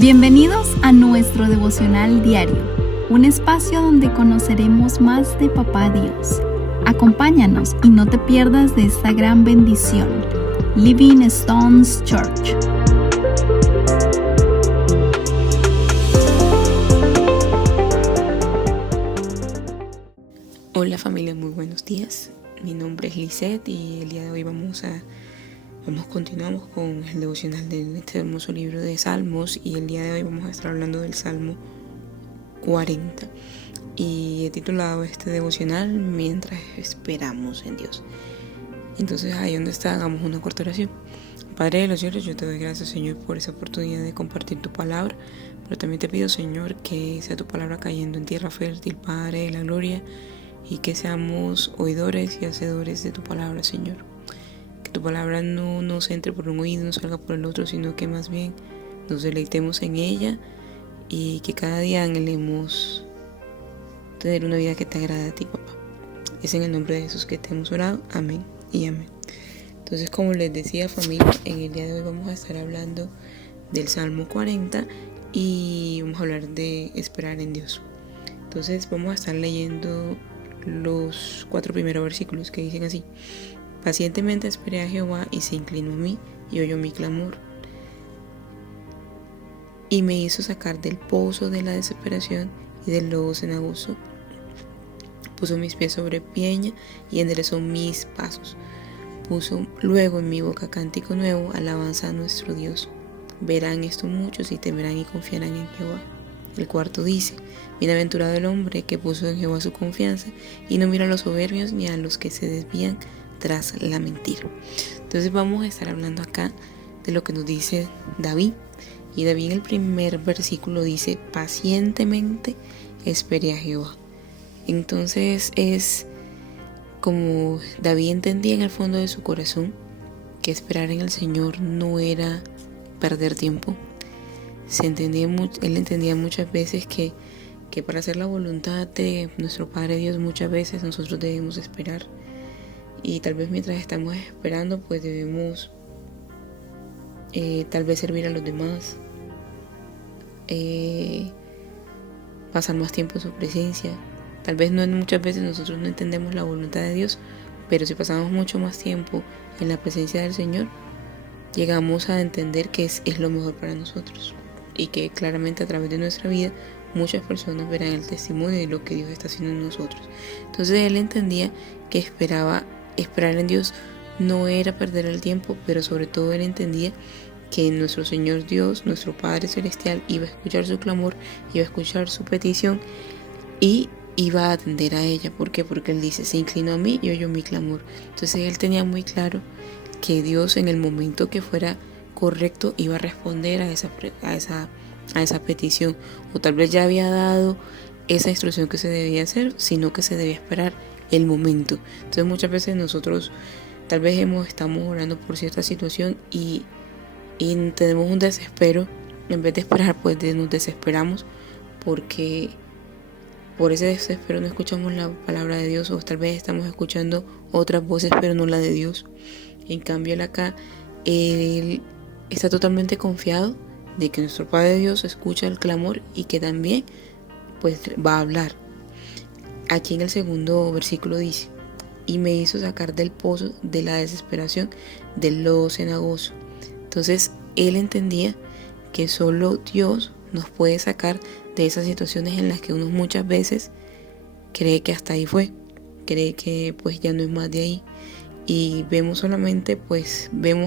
Bienvenidos a nuestro devocional diario, un espacio donde conoceremos más de Papá Dios. Acompáñanos y no te pierdas de esta gran bendición. Living Stones Church. Hola familia, muy buenos días. Mi nombre es Lisette y el día de hoy continuamos con el devocional de este hermoso libro de Salmos, y el día de hoy vamos a estar hablando del Salmo 40 y he titulado este devocional Mientras esperamos en Dios. Entonces ahí donde está, hagamos una corta oración. Padre de los cielos, yo te doy gracias, Señor, por esa oportunidad de compartir tu palabra, pero también te pido, Señor, que sea tu palabra cayendo en tierra fértil, Padre de la gloria, y que seamos oidores y hacedores de tu palabra, Señor. Que tu palabra no nos entre por un oído y no salga por el otro, sino que más bien nos deleitemos en ella y que cada día anhelemos tener una vida que te agrade a ti, papá. Es en el nombre de Jesús que te hemos orado. Amén y amén. Entonces, como les decía, familia, en el día de hoy vamos a estar hablando del Salmo 40 y vamos a hablar de esperar en Dios. Entonces vamos a estar leyendo los 4 primeros versículos que dicen así: Pacientemente esperé a Jehová y se inclinó a mí y oyó mi clamor y me hizo sacar del pozo de la desesperación y del lodo cenagoso. Puso mis pies sobre peña y enderezó mis pasos. Puso luego en mi boca cántico nuevo, alabanza a nuestro Dios. Verán esto muchos y temerán y confiarán en Jehová. El cuarto dice: Bienaventurado el hombre que puso en Jehová su confianza y no mira a los soberbios ni a los que se desvían tras la mentira. Entonces vamos a estar hablando acá de lo que nos dice David. Y David en el primer versículo dice: pacientemente esperé a Jehová. Entonces es como David entendía en el fondo de su corazón que esperar en el Señor no era perder tiempo. Él entendía muchas veces que para hacer la voluntad de nuestro Padre Dios muchas veces nosotros debemos esperar. Y tal vez mientras estamos esperando, pues debemos tal vez servir a los demás, pasar más tiempo en su presencia. Tal vez muchas veces nosotros no entendemos la voluntad de Dios, pero si pasamos mucho más tiempo en la presencia del Señor, llegamos a entender que es lo mejor para nosotros, y que claramente a través de nuestra vida muchas personas verán el testimonio de lo que Dios está haciendo en nosotros. Entonces él entendía que esperar en Dios no era perder el tiempo, pero sobre todo él entendía que nuestro Señor Dios, nuestro Padre Celestial, iba a escuchar su clamor, iba a escuchar su petición y iba a atender a ella. ¿Por qué? Porque él dice: se inclinó a mí y oyó mi clamor. Entonces él tenía muy claro que Dios, en el momento que fuera correcto, iba a responder a esa petición, o tal vez ya había dado esa instrucción que se debía hacer, sino que se debía esperar el momento. Entonces muchas veces nosotros tal vez estamos orando por cierta situación y tenemos un desespero. En vez de esperar, pues nos desesperamos porque por ese desespero no escuchamos la palabra de Dios, o tal vez estamos escuchando otras voces pero no la de Dios. En cambio él está totalmente confiado de que nuestro Padre Dios escucha el clamor y que también pues va a hablar. Aquí en el segundo versículo dice: y me hizo sacar del pozo de la desesperación, del lodo cenagoso. Entonces él entendía que solo Dios nos puede sacar de esas situaciones en las que uno muchas veces cree que hasta ahí fue, cree que pues ya no es más de ahí, y vemos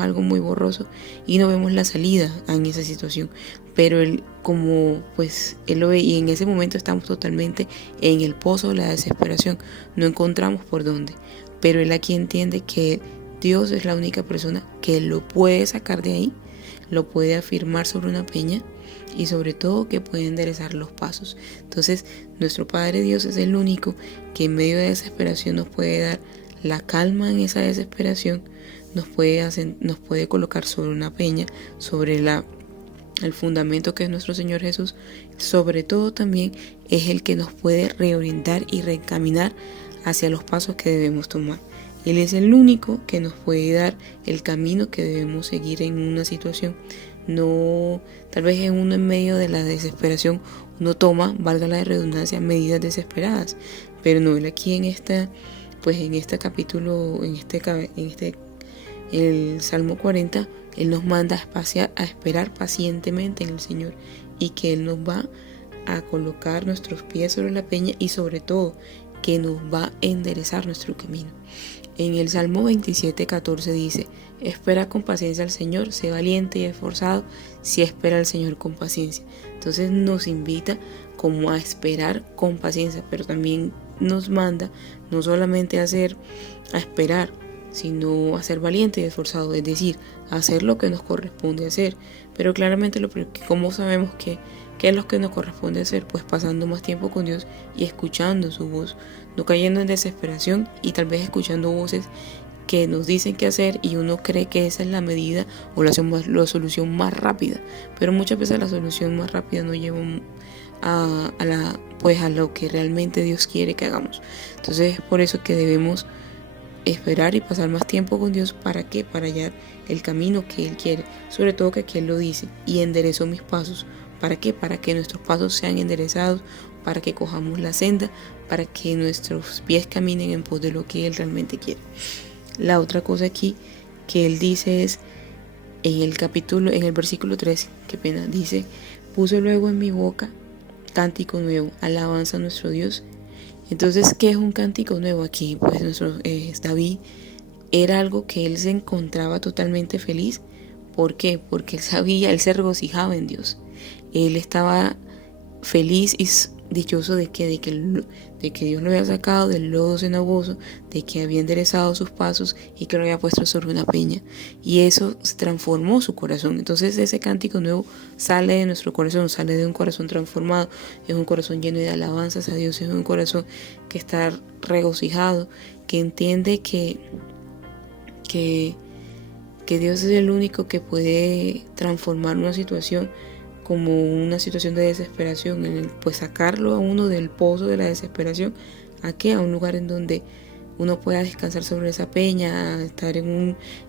algo muy borroso y no vemos la salida en esa situación. Pero él lo ve, y en ese momento estamos totalmente en el pozo de la desesperación, no encontramos por dónde, pero él aquí entiende que Dios es la única persona que lo puede sacar de ahí, lo puede afirmar sobre una peña y sobre todo que puede enderezar los pasos. Entonces nuestro Padre Dios es el único que en medio de desesperación nos puede dar la calma en esa desesperación, nos puede colocar sobre una peña, sobre el fundamento que es nuestro Señor Jesús. Sobre todo también es el que nos puede reorientar y reencaminar hacia los pasos que debemos tomar. Él es el único que nos puede dar el camino que debemos seguir en una situación. No, tal vez uno en medio de la desesperación, uno toma, valga la redundancia, medidas desesperadas. Pero no, él aquí en este capítulo, el Salmo 40, él nos manda a esperar pacientemente en el Señor, y que él nos va a colocar nuestros pies sobre la peña, y sobre todo que nos va a enderezar nuestro camino. En el Salmo 27:14 dice: espera con paciencia al Señor, sé valiente y esforzado si espera al Señor con paciencia. Entonces nos invita como a esperar con paciencia, pero también nos manda no solamente a esperar, sino a ser valiente y esforzado, es decir, a hacer lo que nos corresponde hacer. Pero claramente, ¿cómo sabemos qué es lo que nos corresponde hacer? Pues pasando más tiempo con Dios y escuchando su voz, no cayendo en desesperación y tal vez escuchando voces que nos dicen qué hacer, y uno cree que esa es la medida o la solución más rápida. Pero muchas veces la solución más rápida no lleva a lo que realmente Dios quiere que hagamos. Entonces es por eso que debemos esperar y pasar más tiempo con Dios. ¿Para qué? Para hallar el camino que Él quiere. Sobre todo que aquí Él lo dice: y enderezó mis pasos. ¿Para qué? Para que nuestros pasos sean enderezados, para que cojamos la senda, para que nuestros pies caminen en pos de lo que Él realmente quiere. La otra cosa aquí que Él dice es, en el versículo 13, dice: puso luego en mi boca cántico nuevo, alabanza a nuestro Dios. Entonces, ¿qué es un cántico nuevo aquí? Pues David era algo que él se encontraba totalmente feliz. ¿Por qué? Porque él se regocijaba en Dios. Él estaba feliz y dichoso de que Dios lo había sacado del lodo cenagoso, de que había enderezado sus pasos y que lo había puesto sobre una peña. Y eso transformó su corazón. Entonces ese cántico nuevo sale de nuestro corazón, sale de un corazón transformado. Es un corazón lleno de alabanzas a Dios, es un corazón que está regocijado, que entiende que Dios es el único que puede transformar una situación como una situación de desesperación, pues sacarlo a uno del pozo de la desesperación, a un lugar en donde uno pueda descansar sobre esa peña, a estar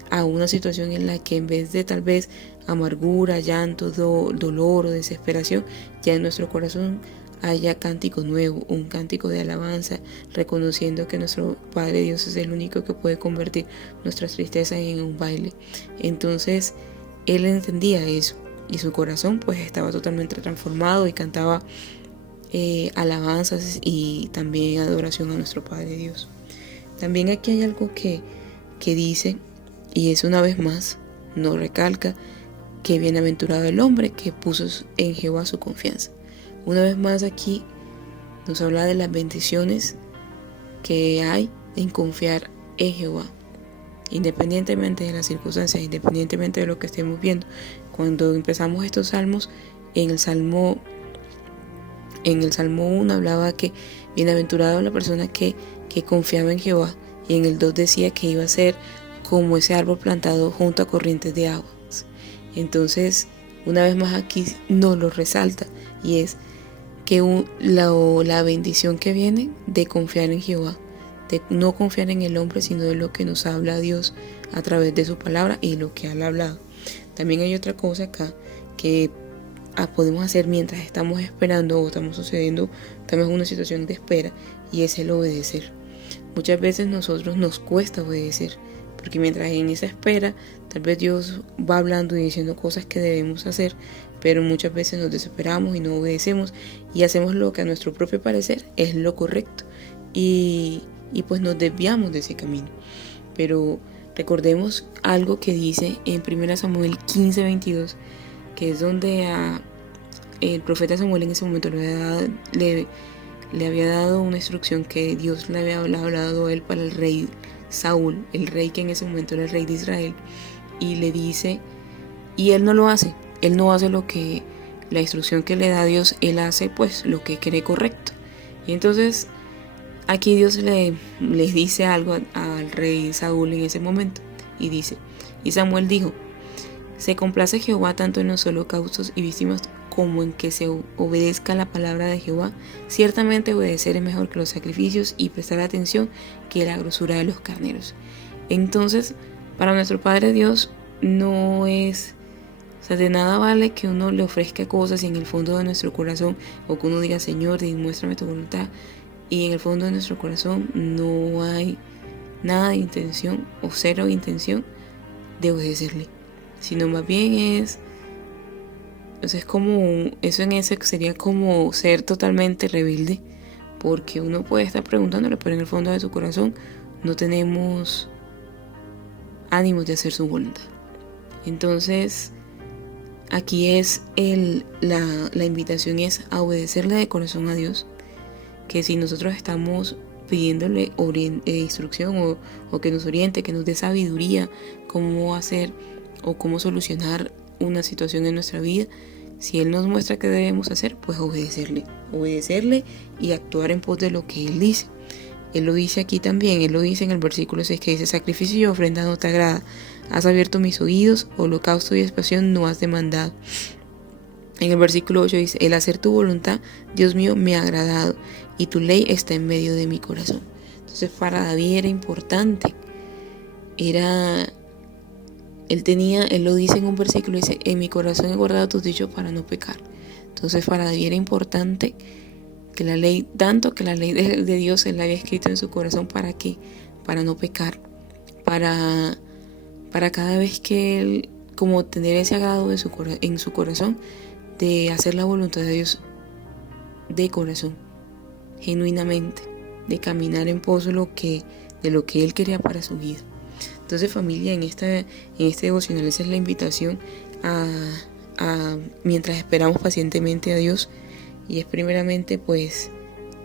a una situación en la que en vez de tal vez amargura, llanto, dolor o desesperación, ya en nuestro corazón haya cántico nuevo, un cántico de alabanza, reconociendo que nuestro Padre Dios es el único que puede convertir nuestras tristezas en un baile. Entonces él entendía eso, y su corazón pues estaba totalmente transformado y cantaba alabanzas y también adoración a nuestro Padre Dios. También aquí hay algo que dice, y es una vez más, nos recalca que bienaventurado el hombre que puso en Jehová su confianza. Una vez más aquí nos habla de las bendiciones que hay en confiar en Jehová, independientemente de las circunstancias, independientemente de lo que estemos viendo. Cuando empezamos estos salmos, en el Salmo 1 hablaba que bienaventurado la persona que confiaba en Jehová, y en el 2 decía que iba a ser como ese árbol plantado junto a corrientes de aguas. Entonces, una vez más aquí nos lo resalta, y es que la bendición que viene de confiar en Jehová, de no confiar en el hombre, sino de lo que nos habla Dios a través de su palabra y lo que Él ha hablado. También hay otra cosa acá que podemos hacer mientras estamos esperando o estamos sucediendo también una situación de espera, y es el obedecer. Muchas veces nosotros nos cuesta obedecer, porque mientras en esa espera tal vez Dios va hablando y diciendo cosas que debemos hacer, pero muchas veces nos desesperamos y no obedecemos y hacemos lo que a nuestro propio parecer es lo correcto, y pues nos desviamos de ese camino. Pero recordemos algo que dice en 1 Samuel 15:22, que es donde el profeta Samuel en ese momento le había dado una instrucción que Dios le había hablado a él para el rey Saúl, el rey que en ese momento era el rey de Israel, y le dice, y él no lo hace, él no hace lo que la instrucción que le da Dios, él hace pues lo que cree correcto. Y entonces aquí Dios le dice algo al rey Saúl en ese momento, y dice: y Samuel dijo: se complace Jehová tanto en los holocaustos y víctimas como en que se obedezca la palabra de Jehová. Ciertamente obedecer es mejor que los sacrificios, y prestar atención que la grosura de los carneros. Entonces, para nuestro Padre Dios no es O sea, de nada vale que uno le ofrezca cosas y en el fondo de nuestro corazón, o que uno diga, Señor, muéstrame tu voluntad, y en el fondo de nuestro corazón no hay nada de intención o cero intención de obedecerle, sino más bien es como, eso en ese sería como ser totalmente rebelde, porque uno puede estar preguntándole, pero en el fondo de su corazón no tenemos ánimos de hacer su voluntad. Entonces, aquí es la invitación es a obedecerle de corazón a Dios, que si nosotros estamos pidiéndole instrucción o que nos oriente, que nos dé sabiduría, cómo hacer o cómo solucionar una situación en nuestra vida, si Él nos muestra qué debemos hacer, pues obedecerle y actuar en pos de lo que Él dice. Él lo dice aquí también, Él lo dice en el versículo 6 que dice, sacrificio y ofrenda no te agrada, has abierto mis oídos, holocausto y expiación no has demandado. En el versículo 8 dice, el hacer tu voluntad, Dios mío, me ha agradado y tu ley está en medio de mi corazón. Entonces para David era importante, él lo dice en un versículo, dice, en mi corazón he guardado tus dichos para no pecar. Entonces para David era importante que la ley de Dios él la había escrito en su corazón. ¿Para qué? Para no pecar, para cada vez que él, como tener ese agrado en su corazón, de hacer la voluntad de Dios de corazón, genuinamente, de caminar en pos de lo que Él quería para su vida. Entonces, familia, en este devocional esa es la invitación a mientras esperamos pacientemente a Dios, y es primeramente pues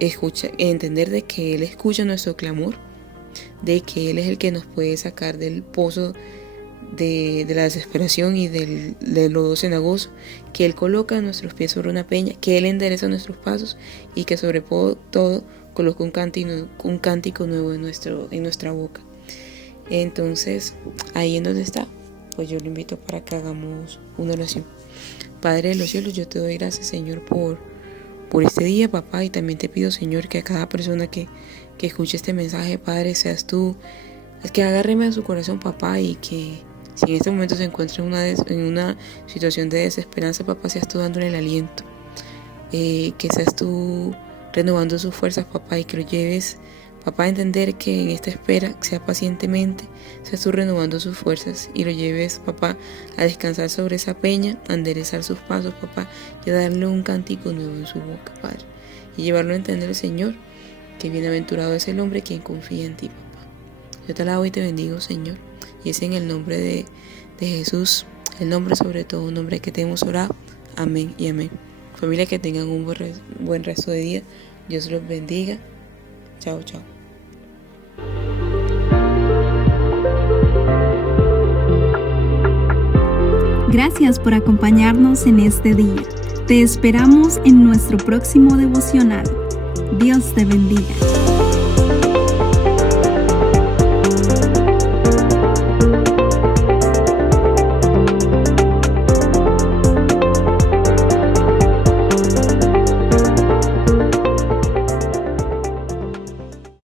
entender de que Él escucha nuestro clamor, de que Él es el que nos puede sacar del pozo de la desesperación y del lodo cenagoso, que Él coloca nuestros pies sobre una peña, que Él endereza nuestros pasos y que sobre todo coloca un cántico nuevo en nuestra boca. Entonces, ahí en donde está, pues yo lo invito para que hagamos una oración. Padre de los cielos, yo te doy gracias, Señor, por este día, papá, y también te pido, Señor, que a cada persona que escuche este mensaje, Padre, seas tú el que agarre a su corazón, papá, y que si en este momento se encuentra en una situación de desesperanza, papá, seas tú dándole el aliento, que seas tú renovando sus fuerzas, papá, y que lo lleves, papá, a entender que en esta espera, sea pacientemente, seas tú renovando sus fuerzas y lo lleves, papá, a descansar sobre esa peña, a enderezar sus pasos, papá, y a darle un cántico nuevo en su boca, Padre, y llevarlo a entender, Señor, que bienaventurado es el hombre quien confía en ti, papá. Yo te alabo y te bendigo, Señor, y es en el nombre de Jesús, el nombre sobre todo, un nombre que te hemos orado. Amén y amén. Familia, que tengan un buen resto de día. Dios los bendiga. Chao, chao. Gracias por acompañarnos en este día. Te esperamos en nuestro próximo devocional. Dios te bendiga.